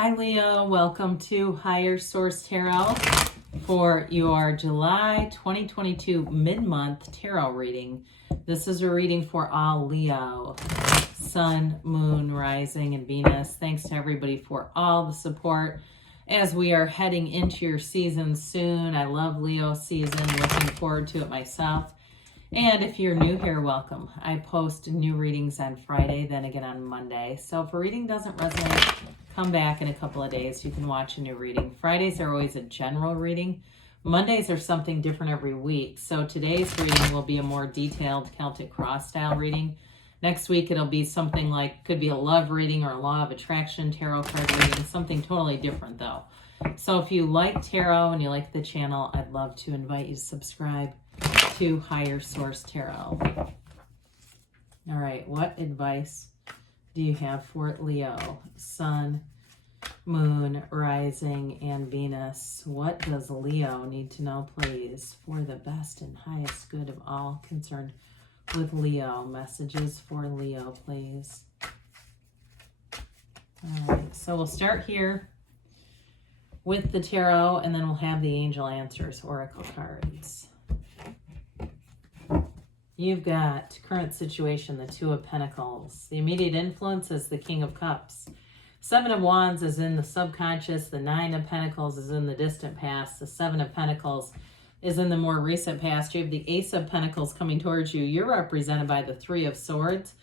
Hi Leo, welcome to Higher Source Tarot for your July 2022 mid-month tarot reading. This is a reading for all Leo, Sun, Moon, Rising, and Venus. Thanks to everybody for all the support as we are heading into your season soon. I love Leo season, looking forward to it myself. And if you're new here, welcome. I post new readings on Friday, then again on Monday. So if a reading doesn't resonate, come back in a couple of days. You can watch a new reading. Fridays are always a general reading. Mondays are something different every week. So today's reading will be a more detailed Celtic Cross style reading. Next week it'll be something like, could be a love reading or a law of attraction tarot card reading, something totally different though. So if you like tarot and you like the channel, I'd love to invite you to subscribe to Higher Source Tarot. All right, what advice do you have for Leo, Sun, Moon, Rising, and Venus? What does Leo need to know, please, for the best and highest good of all concerned with Leo? Messages for Leo, please. All right, so we'll start here with the tarot, and then we'll have the angel answers, oracle cards. You've got current situation, the Two of Pentacles. The immediate influence is the King of Cups. Seven of Wands is in the subconscious. The Nine of Pentacles is in the distant past. The Seven of Pentacles is in the more recent past. You have the Ace of Pentacles coming towards you. You're represented by the Three of Swords.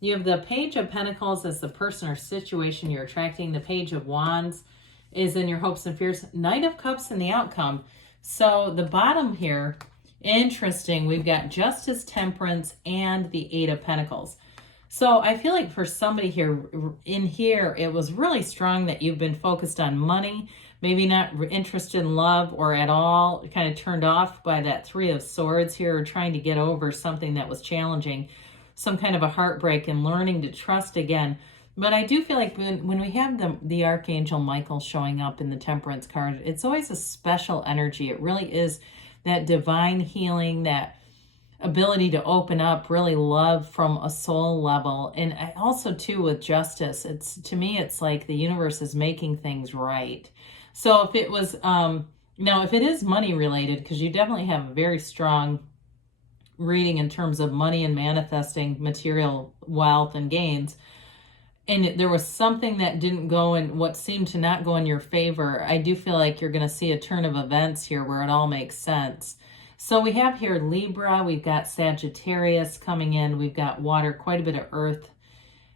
You have the Page of Pentacles as the person or situation you're attracting. The Page of Wands is in your hopes and fears. Knight of Cups in the outcome. So the bottom here, interesting, we've got Justice, Temperance, and the Eight of Pentacles. So I feel like for somebody here, in here, it was really strong that you've been focused on money, maybe not interested in love or at all, kind of turned off by that Three of Swords here, trying to get over something that was challenging, some kind of a heartbreak and learning to trust again. But I do feel like when we have the Archangel Michael showing up in the Temperance card, it's always a special energy. It really is that divine healing, that ability to open up, really love from a soul level. And also too with Justice, to me, it's like the universe is making things right. So if it was, now if it is money related, because you definitely have a very strong reading in terms of money and manifesting material wealth and gains, and there was something that didn't go in, what seemed to not go in your favor, I do feel like you're going to see a turn of events here where it all makes sense. So we have here Libra, we've got Sagittarius coming in, we've got water, quite a bit of earth,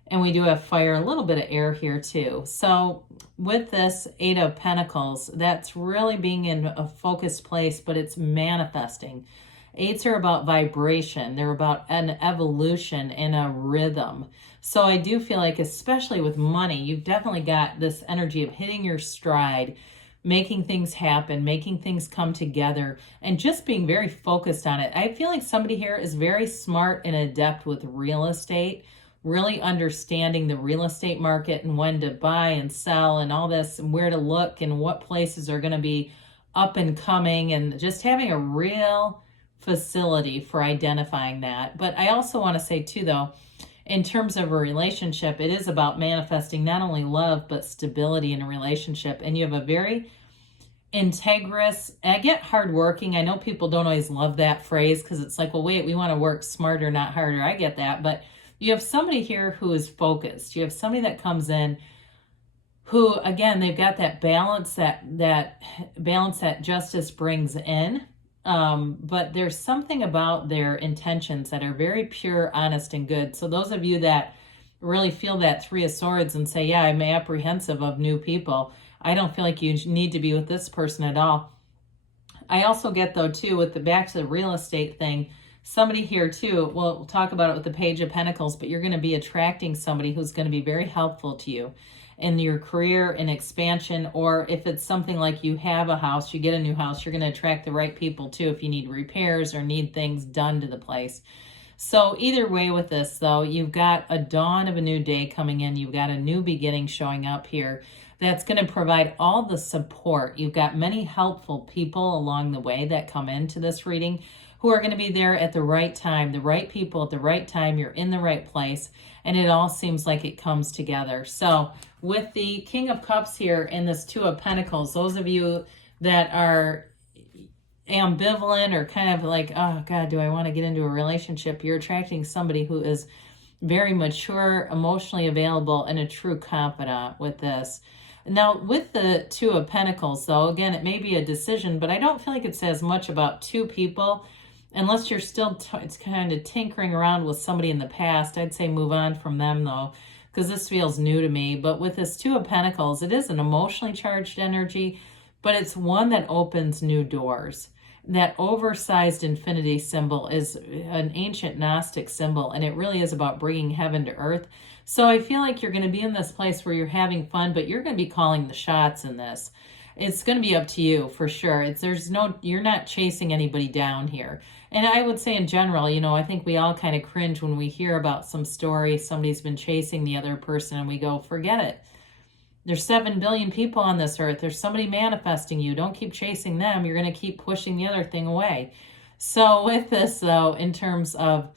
and we do have fire, a little bit of air here too. So with this Eight of Pentacles, that's really being in a focused place, but it's manifesting. Eights are about vibration. They're about an evolution and a rhythm. So I do feel like, especially with money, you've definitely got this energy of hitting your stride, making things happen, making things come together, and just being very focused on it. I feel like somebody here is very smart and adept with real estate, really understanding the real estate market and when to buy and sell and all this, and where to look and what places are going to be up and coming, and just having a real facility for identifying that. But I also want to say too, though, in terms of a relationship, it is about manifesting not only love, but stability in a relationship. And you have a very integrous, and I get hardworking. I know people don't always love that phrase because it's like, well, wait, we want to work smarter, not harder. I get that. But you have somebody here who is focused. You have somebody that comes in who, again, they've got that balance, that balance that Justice brings in. But there's something about their intentions that are very pure, honest, and good. So those of you that really feel that Three of Swords and say, yeah, I'm apprehensive of new people, I don't feel like you need to be with this person at all. I also get, though, too, with the back to the real estate thing, somebody here, too, we'll talk about it with the Page of Pentacles, but you're going to be attracting somebody who's going to be very helpful to you in your career and expansion. Or if it's something like you have a house, you get a new house, you're going to attract the right people too if you need repairs or need things done to the place. So either way with this, though, you've got a dawn of a new day coming in. You've got a new beginning showing up here that's going to provide all the support. You've got many helpful people along the way that come into this reading who are going to be there at the right time, the right people at the right time. You're in the right place, and it all seems like it comes together. So With the King of Cups here and this Two of Pentacles, those of you that are ambivalent or kind of like, oh God, do I want to get into a relationship? You're attracting somebody who is very mature, emotionally available, and a true confidant with this. Now, with the Two of Pentacles, though, again, it may be a decision, but I don't feel like it says much about two people. Unless you're still it's kind of tinkering around with somebody in the past, I'd say move on from them, though, because this feels new to me. But with this Two of Pentacles, it is an emotionally charged energy, but it's one that opens new doors. That oversized infinity symbol is an ancient Gnostic symbol, and it really is about bringing heaven to earth. So I feel like you're going to be in this place where you're having fun, but you're going to be calling the shots in this. It's going to be up to you for sure. You're not chasing anybody down here. And I would say in general, I think we all kind of cringe when we hear about some story, somebody's been chasing the other person, and we go, forget it. There's 7 billion people on this earth. There's somebody manifesting you. Don't keep chasing them. You're going to keep pushing the other thing away. So with this, though, in terms of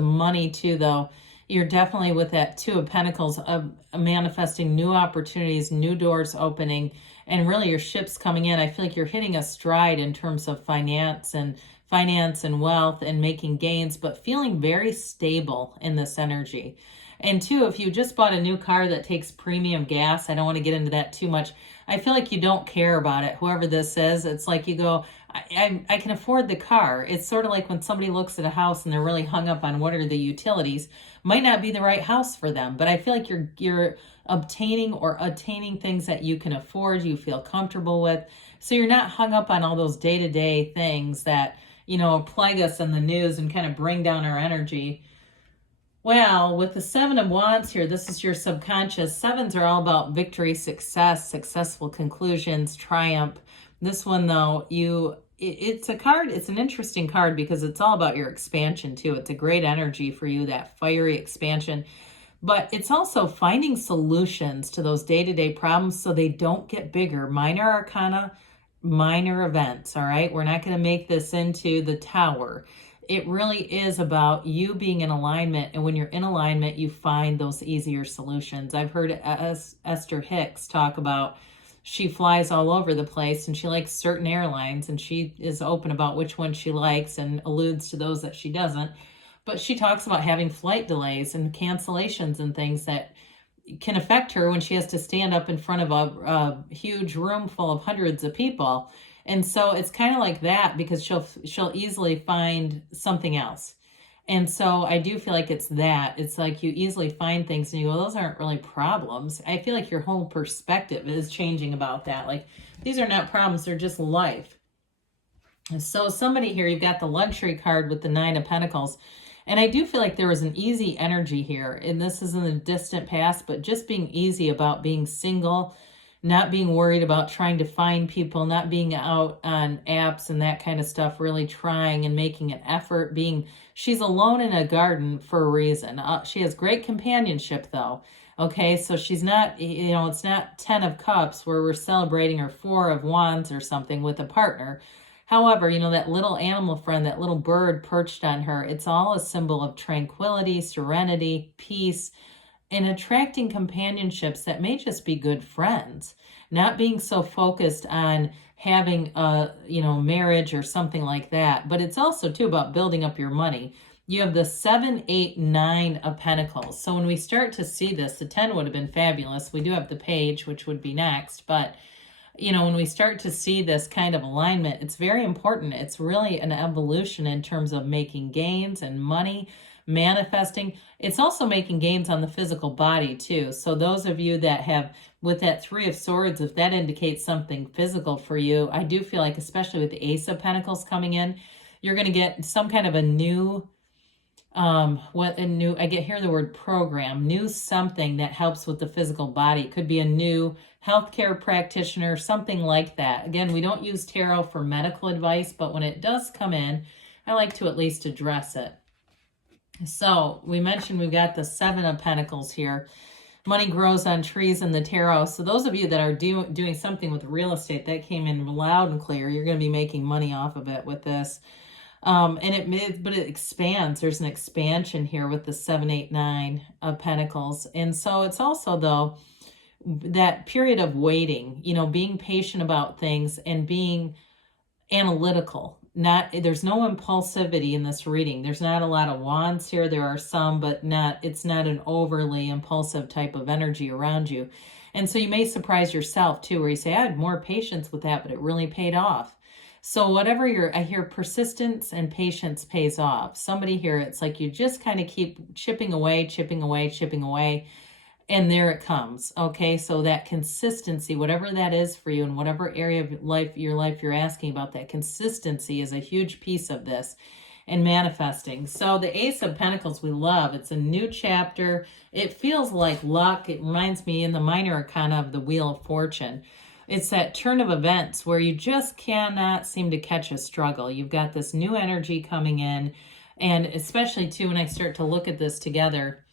money too, though, you're definitely with that Two of Pentacles of manifesting new opportunities, new doors opening, and really your ship's coming in. I feel like you're hitting a stride in terms of finance and wealth and making gains, but feeling very stable in this energy. And two, if you just bought a new car that takes premium gas, I don't want to get into that too much. I feel like you don't care about it. Whoever this is, it's like you go, I can afford the car. It's sort of like when somebody looks at a house and they're really hung up on what are the utilities. Might not be the right house for them, but I feel like you're obtaining or attaining things that you can afford, you feel comfortable with. So you're not hung up on all those day-to-day things that, plague us in the news and kind of bring down our energy. Well, with the Seven of Wands here, this is your subconscious. Sevens are all about victory, success, successful conclusions, triumph. This one, though, it's a card. It's an interesting card because it's all about your expansion, too. It's a great energy for you, that fiery expansion. But it's also finding solutions to those day-to-day problems so they don't get bigger. Minor arcana, minor events, all right? We're not going to make this into the tower. It really is about you being in alignment, and when you're in alignment, you find those easier solutions. I've heard Esther Hicks talk about she flies all over the place, and she likes certain airlines, and she is open about which one she likes and alludes to those that she doesn't. But she talks about having flight delays and cancellations and things that can affect her when she has to stand up in front of a huge room full of hundreds of people. And so it's kind of like that because she'll easily find something else. And so I do feel like it's that. It's like you easily find things and you go, those aren't really problems. I feel like your whole perspective is changing about that. Like, these are not problems, they're just life. So somebody here, you've got the luxury card with the Nine of Pentacles. And I do feel like there was an easy energy here. And this is in the distant past, but just being easy about being single, not being worried about trying to find people, not being out on apps and that kind of stuff, really trying and making an effort. She's alone in a garden for a reason. She has great companionship, though. Okay, so she's not, it's not 10 of Cups where we're celebrating, or 4 of Wands or something with a partner. However, that little animal friend, that little bird perched on her, it's all a symbol of tranquility, serenity, peace, and attracting companionships that may just be good friends, not being so focused on having a, marriage or something like that. But it's also too about building up your money. You have the 7, 8, 9 of Pentacles. So when we start to see this, the 10 would have been fabulous. We do have the Page, which would be next. But, when we start to see this kind of alignment, it's very important. It's really an evolution in terms of making gains and money, manifesting. It's also making gains on the physical body too. So those of you that have, with that 3 of Swords, if that indicates something physical for you, I do feel like, especially with the Ace of Pentacles coming in, you're going to get some kind of a new, I get here the word program, new something that helps with the physical body. It could be a new healthcare practitioner, something like that. Again, we don't use tarot for medical advice, but when it does come in, I like to at least address it. So we mentioned we've got the 7 of Pentacles here. Money grows on trees in the tarot. So those of you that are doing something with real estate, that came in loud and clear. You're going to be making money off of it with this. But it expands. There's an expansion here with the 7, 8, 9 of Pentacles. And so it's also, though, that period of waiting, being patient about things and being analytical. There's no impulsivity in this reading. There's not a lot of wands here. There are some, but it's not an overly impulsive type of energy around you. And so you may surprise yourself too, where you say, I had more patience with that, but it really paid off. So whatever I hear persistence and patience pays off. Somebody here, it's like you just kind of keep chipping away, and there it comes. Okay, so that consistency, whatever that is for you in whatever area of your life you're asking about, that consistency is a huge piece of this and manifesting. So the Ace of Pentacles we love. It's a new chapter. It feels like luck. It reminds me in the minor arcana of the Wheel of Fortune. It's that turn of events where you just cannot seem to catch a struggle. You've got this new energy coming in, and especially too when I start to look at this together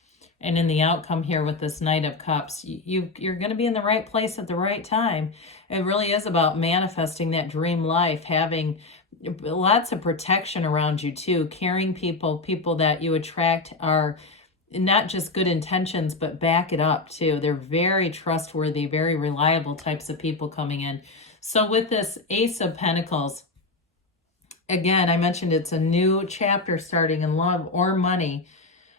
and in the outcome here with this Knight of Cups, you're going to be in the right place at the right time. It really is about manifesting that dream life, having lots of protection around you too, caring people that you attract are not just good intentions, but back it up too. They're very trustworthy, very reliable types of people coming in. So with this Ace of Pentacles, again, I mentioned it's a new chapter starting in love or money,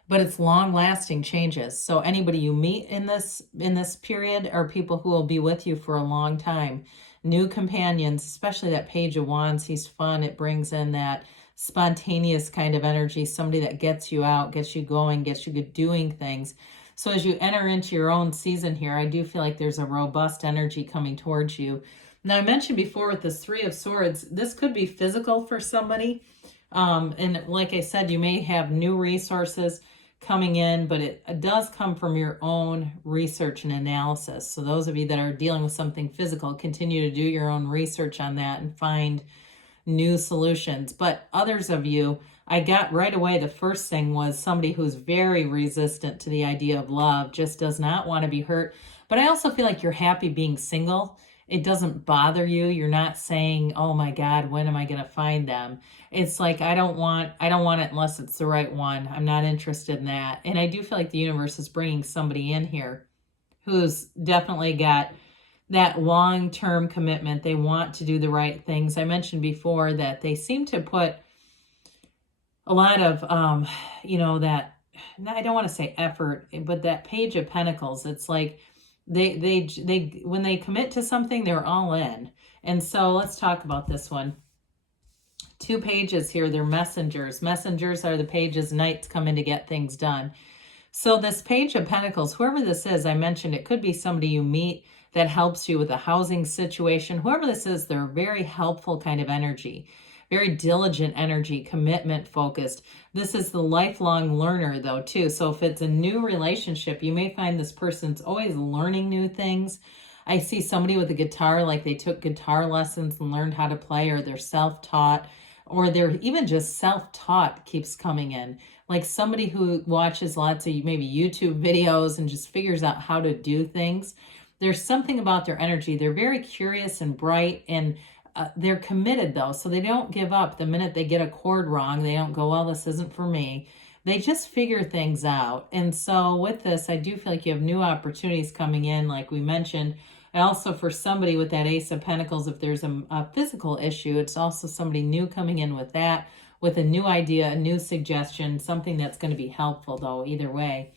but it's long-lasting changes. So anybody you meet in this period are people who will be with you for a long time. New companions, especially that Page of Wands, he's fun. It brings in that spontaneous kind of energy, somebody that gets you out, gets you going, gets you doing things. So as you enter into your own season here, I do feel like there's a robust energy coming towards you. Now, I mentioned before with this Three of Swords, this could be physical for somebody. And like I said, you may have new resources coming in, but it does come from your own research and analysis. So those of you that are dealing with something physical, continue to do your own research on that and find new solutions. But others of you, I got right away, the first thing was somebody who's very resistant to the idea of love, just does not want to be hurt. But I also feel like you're happy being single. It doesn't bother you. You're not saying, oh my God, when am I going to find them? It's like, I don't want it unless it's the right one. I'm not interested in that. And I do feel like the universe is bringing somebody in here who's definitely got that long-term commitment. They want to do the right things. I mentioned before that they seem to put a lot of, that, I don't want to say effort, but that Page of Pentacles, it's like they when they commit to something, they're all in. And so let's talk about this one. 2 pages here, they're messengers. Messengers are the pages knights come in to get things done. So this Page of Pentacles, whoever this is, I mentioned it could be somebody you meet that helps you with a housing situation. Whoever this is, they're a very helpful kind of energy, very diligent energy, commitment focused. This is the lifelong learner though too. So if it's a new relationship, you may find this person's always learning new things. I see somebody with a guitar, like they took guitar lessons and learned how to play, or they're self-taught, or they're even just self-taught keeps coming in. Like somebody who watches lots of maybe YouTube videos and just figures out how to do things. There's something about their energy. They're very curious and bright, and they're committed though. So they don't give up the minute they get a chord wrong. They don't go, well, this isn't for me. They just figure things out. And so with this, I do feel like you have new opportunities coming in, like we mentioned. And also for somebody with that Ace of Pentacles, if there's a physical issue, it's also somebody new coming in with that, with a new idea, a new suggestion, something that's going to be helpful though, either way.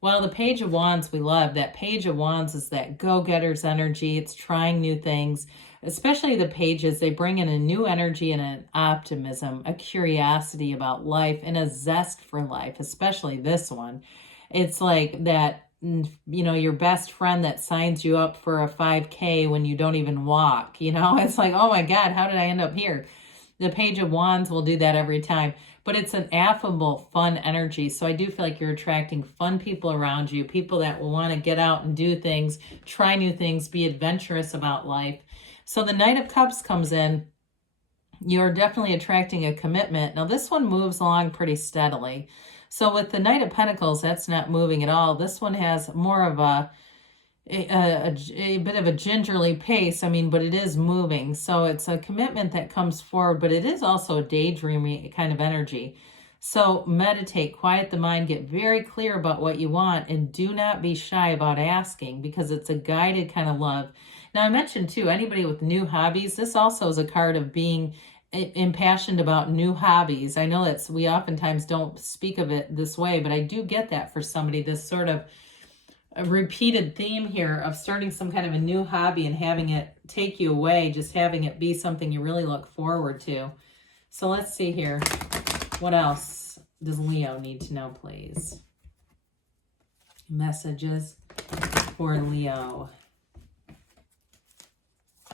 Well, the Page of Wands we love. That Page of Wands is that go-getter's energy. It's trying new things, especially the pages. They bring in a new energy and an optimism, a curiosity about life, and a zest for life, especially this one. It's like that, your best friend that signs you up for a 5K when you don't even walk, It's like, oh my God, how did I end up here? The Page of Wands will do that every time. But it's an affable, fun energy. So I do feel like you're attracting fun people around you, people that will want to get out and do things, try new things, be adventurous about life. So the Knight of Cups comes in. You're definitely attracting a commitment. Now this one moves along pretty steadily. So with the Knight of Pentacles, that's not moving at all. This one has more of a, a bit of a gingerly pace. I mean, but it is moving. So it's a commitment that comes forward, but it is also a daydreamy kind of energy. So meditate, quiet the mind, get very clear about what you want, and do not be shy about asking, because it's a guided kind of love. Now, I mentioned too, anybody with new hobbies, this also is a card of being impassioned about new hobbies. I know that we oftentimes don't speak of it this way, but I do get that for somebody, this sort of a repeated theme here of starting some kind of a new hobby and having it take you away, just having it be something you really look forward to. So let's see here. What else does Leo need to know, please? Messages for Leo.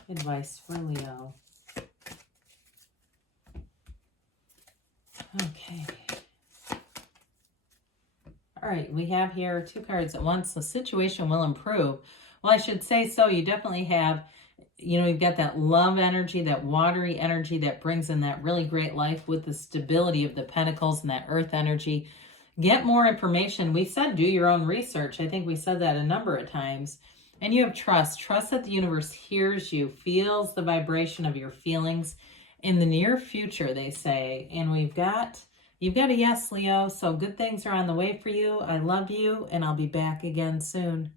Advice for Leo. Okay. All right, we have here 2 cards at once. The situation will improve. Well, I should say so. You definitely have, you've got that love energy, that watery energy that brings in that really great life with the stability of the pentacles and that earth energy. Get more information. We said do your own research. I think we said that a number of times. And you have trust. Trust that the universe hears you, feels the vibration of your feelings in the near future, they say. And you've got a yes, Leo. So good things are on the way for you. I love you, and I'll be back again soon.